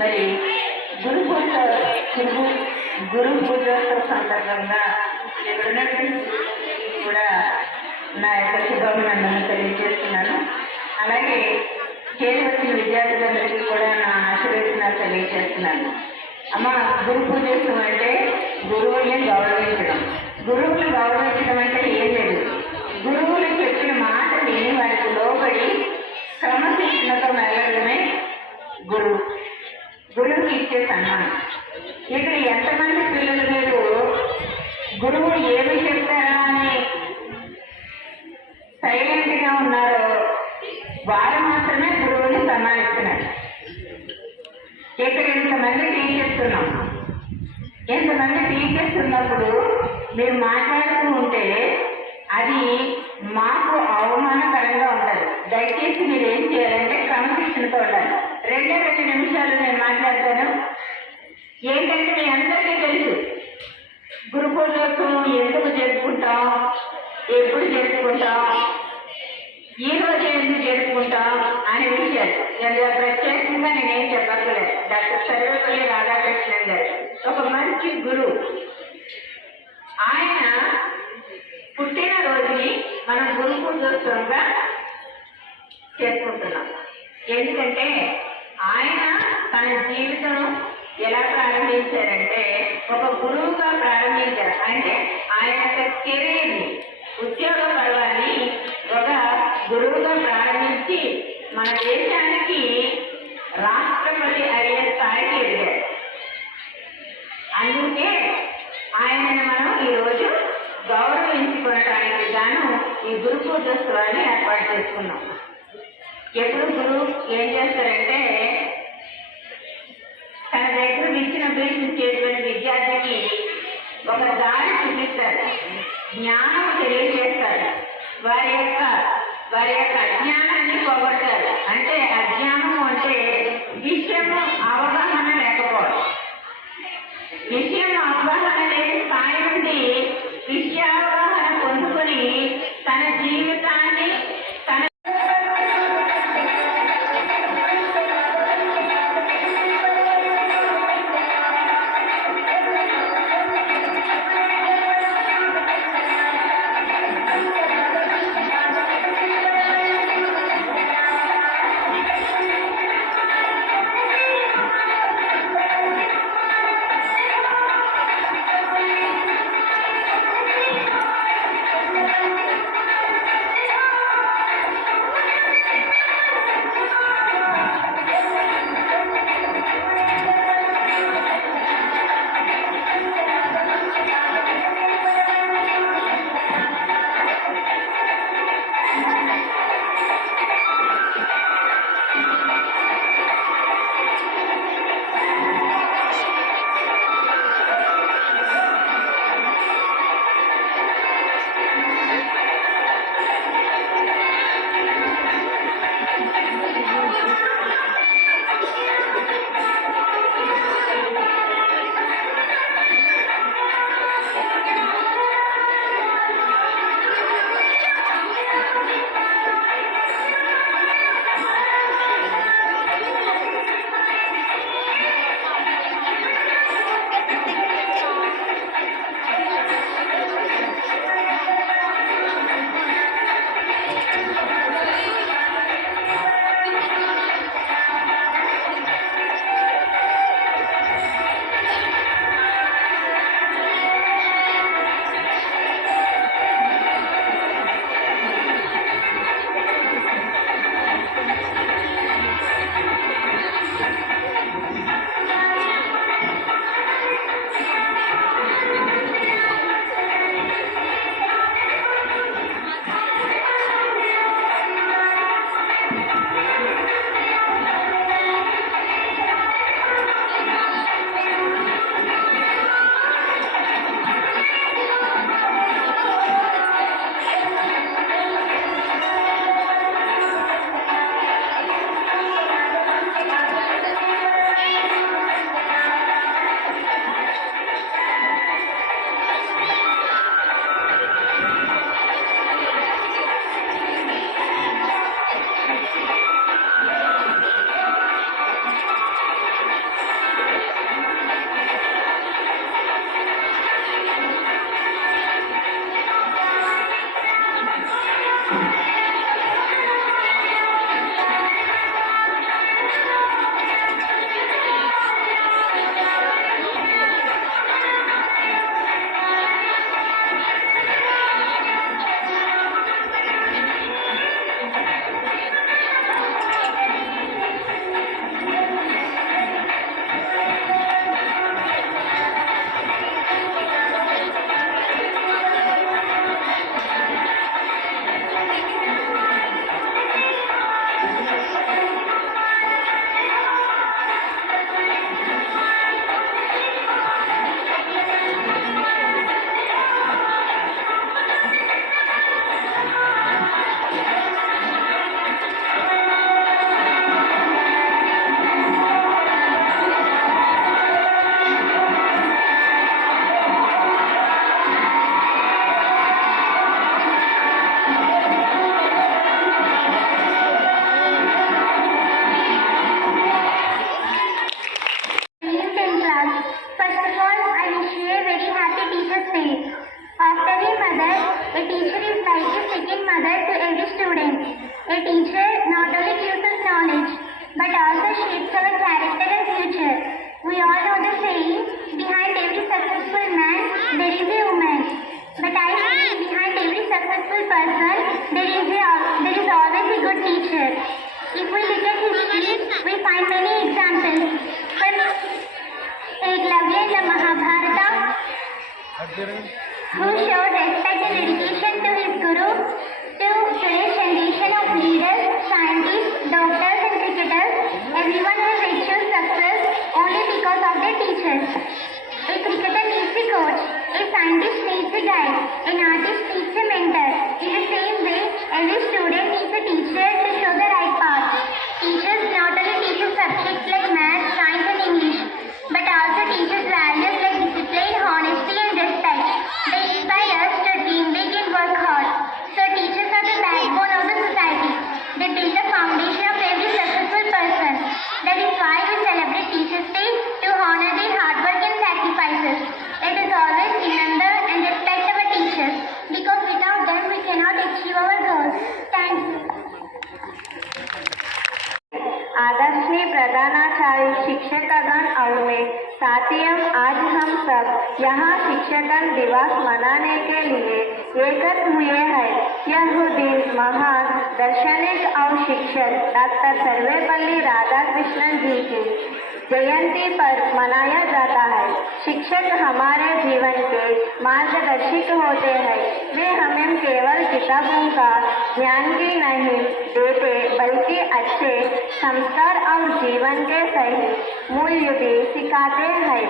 మరి గురు పూజ గురు పూజోత్సవ సందర్భంగా కూడా నా యొక్క శుభాభినందనలు తెలియజేస్తున్నాను. అలాగే చేరి వచ్చిన విద్యార్థులందరికీ కూడా నా ఆశీర్వచనాలు తెలియజేస్తున్నాను. అమ్మ, గురు పూజోత్సవం అంటే గురువుల్ని గౌరవించడం. గురువులు గౌరవించడం అంటే ఏం లేదు, గురువులు చెప్పిన మాట విని వారికి లోబడి క్రమశిక్షణతో మెలగడమే గురువుకి ఇచ్చే సన్మానం. ఇక్కడ ఎంతమంది పిల్లలు మీరు గురువు ఏమి చెప్తారా అని సైలెంట్గా ఉన్నారో వారు మాత్రమే గురువుని సన్మానిస్తున్నారు. ఇక్కడ ఎంతమంది టీచర్స్ ఉన్నాం, ఎంతమంది టీచర్స్ ఉన్నప్పుడు మీరు మాట్లాడుతూ ఉంటే అది మాకు అవమానకరంగా ఉండాలి. దయచేసి మీరు ఏం చేయాలంటే క్రమశిక్షణతో ఉండాలి. 2 నిమిషాలు నేను మాట్లాడతాను. ఏంటంటే మీ అందరికీ తెలుసు గురు పూజోత్సవం ఎందుకు జరుపుకుంటాం, ఎప్పుడు జరుపుకుంటాం, ఈ రోజు ఎందుకు జరుపుకుంటాం అనే విషయాలు ప్రత్యేకంగా నేనేం చెప్పట్లేదు. డాక్టర్ సర్వేపల్లి రాధాకృష్ణన్ గారు ఒక మంచి గురువు. ఆయన పుట్టినరోజుని మనం గురు పూజోత్సవంగా చేసుకుంటున్నాం. ఎందుకంటే ఆయన తన జీవితం ఎలా ప్రారంభించారంటే ఒక గురువుగా ప్రారంభించారు. అంటే ఆయన యొక్క కెరీర్ని, ఉద్యోగ పర్వాన్ని ఒక గురువుగా ప్రారంభించి మన దేశానికి రాష్ట్రపతి అయ్యే స్థాయికి ఎదిగారు. అందుకే ఆయనని మనం ఈరోజు గౌరవించుకోవడానికి గాను ఈ గురు పూజోత్సవాన్ని ఏర్పాటు చేసుకున్నాం. ఎప్పుడు గురువు ఏం చేస్తారంటే తన దగ్గర ఇచ్చిన చేసేటువంటి విద్యార్థికి ఒక దారి చూపిస్తారు, జ్ఞానం తెలియజేస్తారు, వారి యొక్క అజ్ఞానాన్ని పోగొడతారు. అంటే అజ్ఞానము అంటే విషయము అవగాహన లేకపోవడం. విషయం అవగాహన లేని స్థాయి నుండి విషయావగాహన పొందుకొని తన జీవితాన్ని shapes our character and future. We all know the saying, behind every successful man, there is a woman. But I believe behind every successful person, there is always a good teacher. If we look at history, we find many examples. From Eklavya in the Mahabharata, who showed respect and dedication to his guru, to today's generation of leaders, scientists, doctors and cricketers. Everyone has achieved success only because of their teachers. A cricketer needs a coach, a scientist needs a guide, an artist needs a mentor. In the same way, every student needs a teacher to show the right path. Teachers not only teach us subjects like math, science and English, but also teach us values like discipline, honesty and respect. They inspire us to dream big and work hard. So teachers are the backbone of the society. They build the foundation of every successful person. That is why we celebrate Teachers' Day to honor their hard work and sacrifices. Let us always remember and respect our teachers, because without them we cannot achieve our goals. Thank you. आदर्शनीय प्रधानाचार्य शिक्षकगण और मैं साथियों, आज हम सब यहाँ शिक्षकगण दिवस मनाने के लिए एकत्र हुए हैं। यह दिन महान दार्शनिक और शिक्षक डॉक्टर सर्वपल्ली राधाकृष्णन जी की जयंती पर मनाया जाता है। शिक्षक हमारे जीवन के मार्गदर्शक होते हैं। वे हमें केवल किताबों का ज्ञान ही नहीं देते, बल्कि अच्छे संस्कार और जीवन के सही मूल्य भी सिखाते हैं।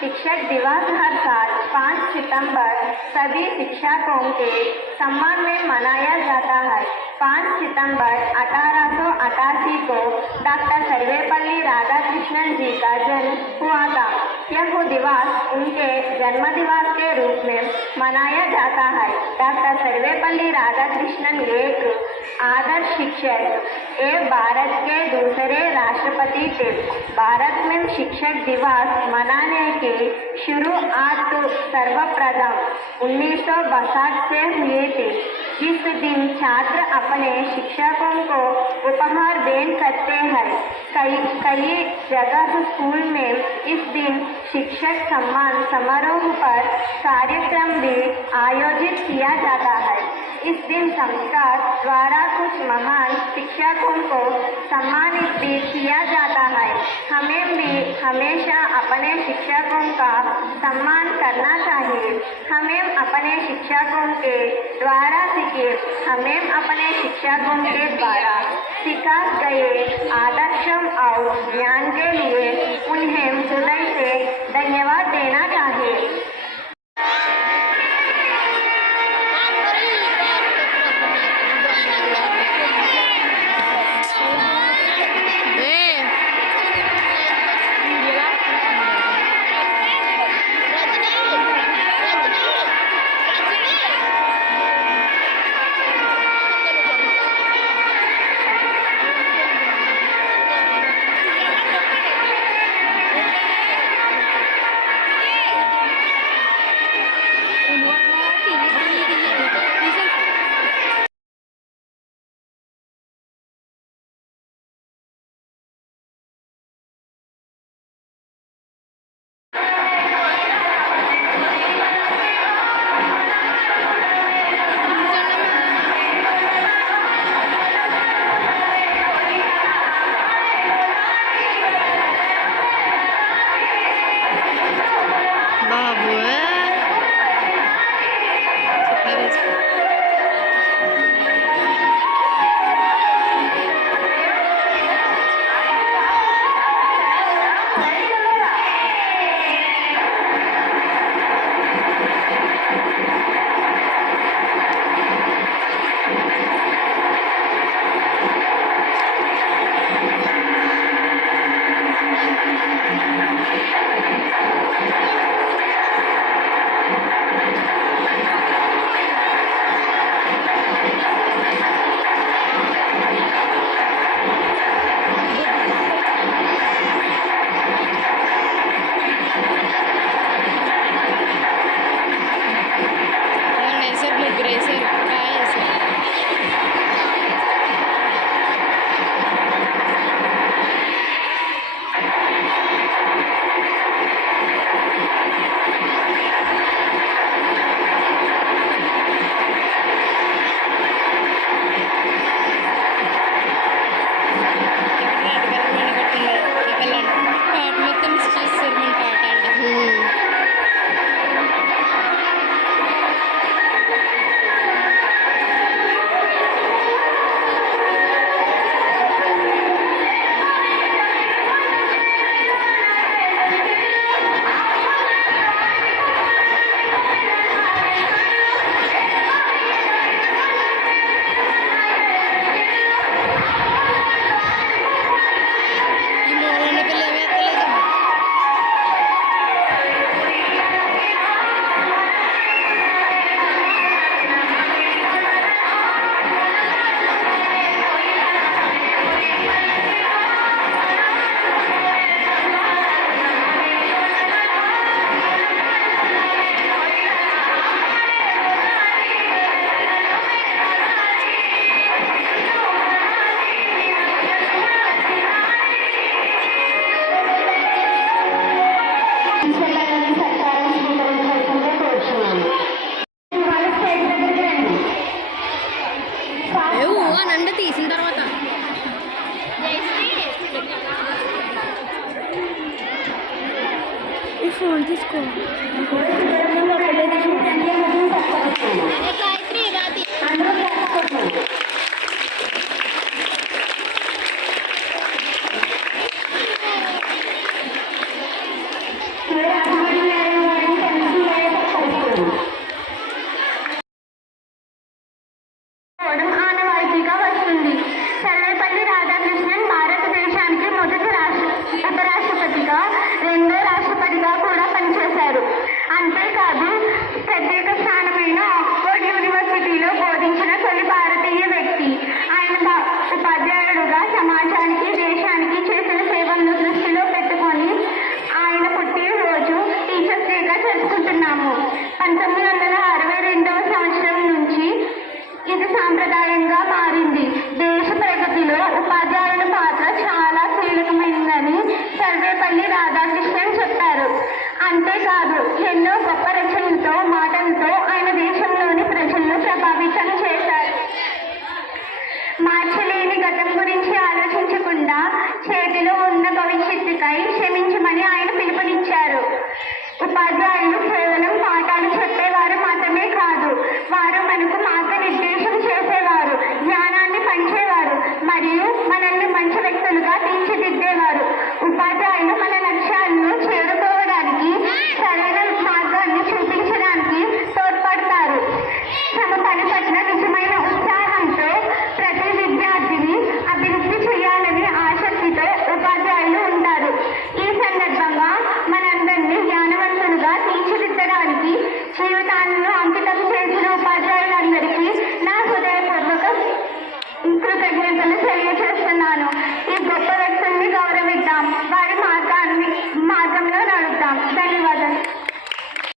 शिक्षक दिवस हर साल 5 सितंबर सभी शिक्षकों के सम्मान में मनाया जाता है। 5 सितंबर 1888 को डॉक्टर सर्वपल्ली राधाकृष्णन जी का जन्म हुआ था। यह दिवस उनके जन्मदिवस के रूप में मनाया जाता है। डॉक्टर सर्वपल्ली राधाकृष्णन एक आदर्श शिक्षक भारत के दूसरे राष्ट्रपति थे। भारत में शिक्षक दिवस मनाने की शुरुआत सर्वप्रथम 1962 से हुई थी, जिस दिन छात्र अपने शिक्षकों को उपहार दे सकते हैं। कई जगह स्कूल में इस दिन शिक्षक सम्मान समारोह पर कार्यक्रम भी आयोजित किया जाता है। इस दिन संस्कार द्वारा कुछ महान शिक्षकों को सम्मानित भी किया जाता है। हमें भी हमेशा अपने शिक्षकों का सम्मान करना चाहिए। हमें अपने शिक्षकों के द्वारा सीखे, हमें अपने शिक्षकों के द्वारा सिखा गए आदर्शों और ज्ञान के लिए उन्हें हृदय से धन्यवाद देना चाहिए। ఫోన్ తీసుకో అందరూ చేసుకోవచ్చు. పోవడం ఆనవాయితీగా వస్తుంది. సర్వేపల్లి రాధాకృష్ణన్ భారతదేశానికి మొదటి ఉపరాష్ట్రపతిగా, రెండో రాష్ట్రపతిగా కూడా పనిచేశారు. అంతేకాదు ప్రత్యేక స్థానమైన ఆక్స్ఫర్డ్ యూనివర్సిటీలో బోధించిన తొలి భారతీయ వ్యక్తి. ఆయన ఉపాధ్యాయుడుగా సమాజానికి, దేశానికి చేసిన సేవలను దృష్టిలో పెట్టుకొని ఆయన పుట్టినరోజు టీచర్స్ డేగా జరుపుకుంటున్నాము. 1962వ సంవత్సరం నుంచి ఇది సాంప్రదాయంగా మారింది. దేశ ప్రగతిలో ఉపాధ్యాయుల పాత్ర చాలా కీలకమైందని సర్వేపల్లి రాధాకృష్ణన్ చెప్పారు. అంతేకాదు ఎన్నో గొప్ప రచనలతో, మాటలతో ఆయన దేశంలోని ప్రజలను ప్రభావితం చేశారు. మార్చలేని గతం గురించి ఆలోచించకుండా చేతిలో ఉన్న భవిష్యత్తుకై శ్రమించమని ఆయన పిలుపునిచ్చారు. ఉపాధ్యాయులు కేవలం పాఠాలు చెప్పేవారు మాత్రమే కాదు, వారు మనకు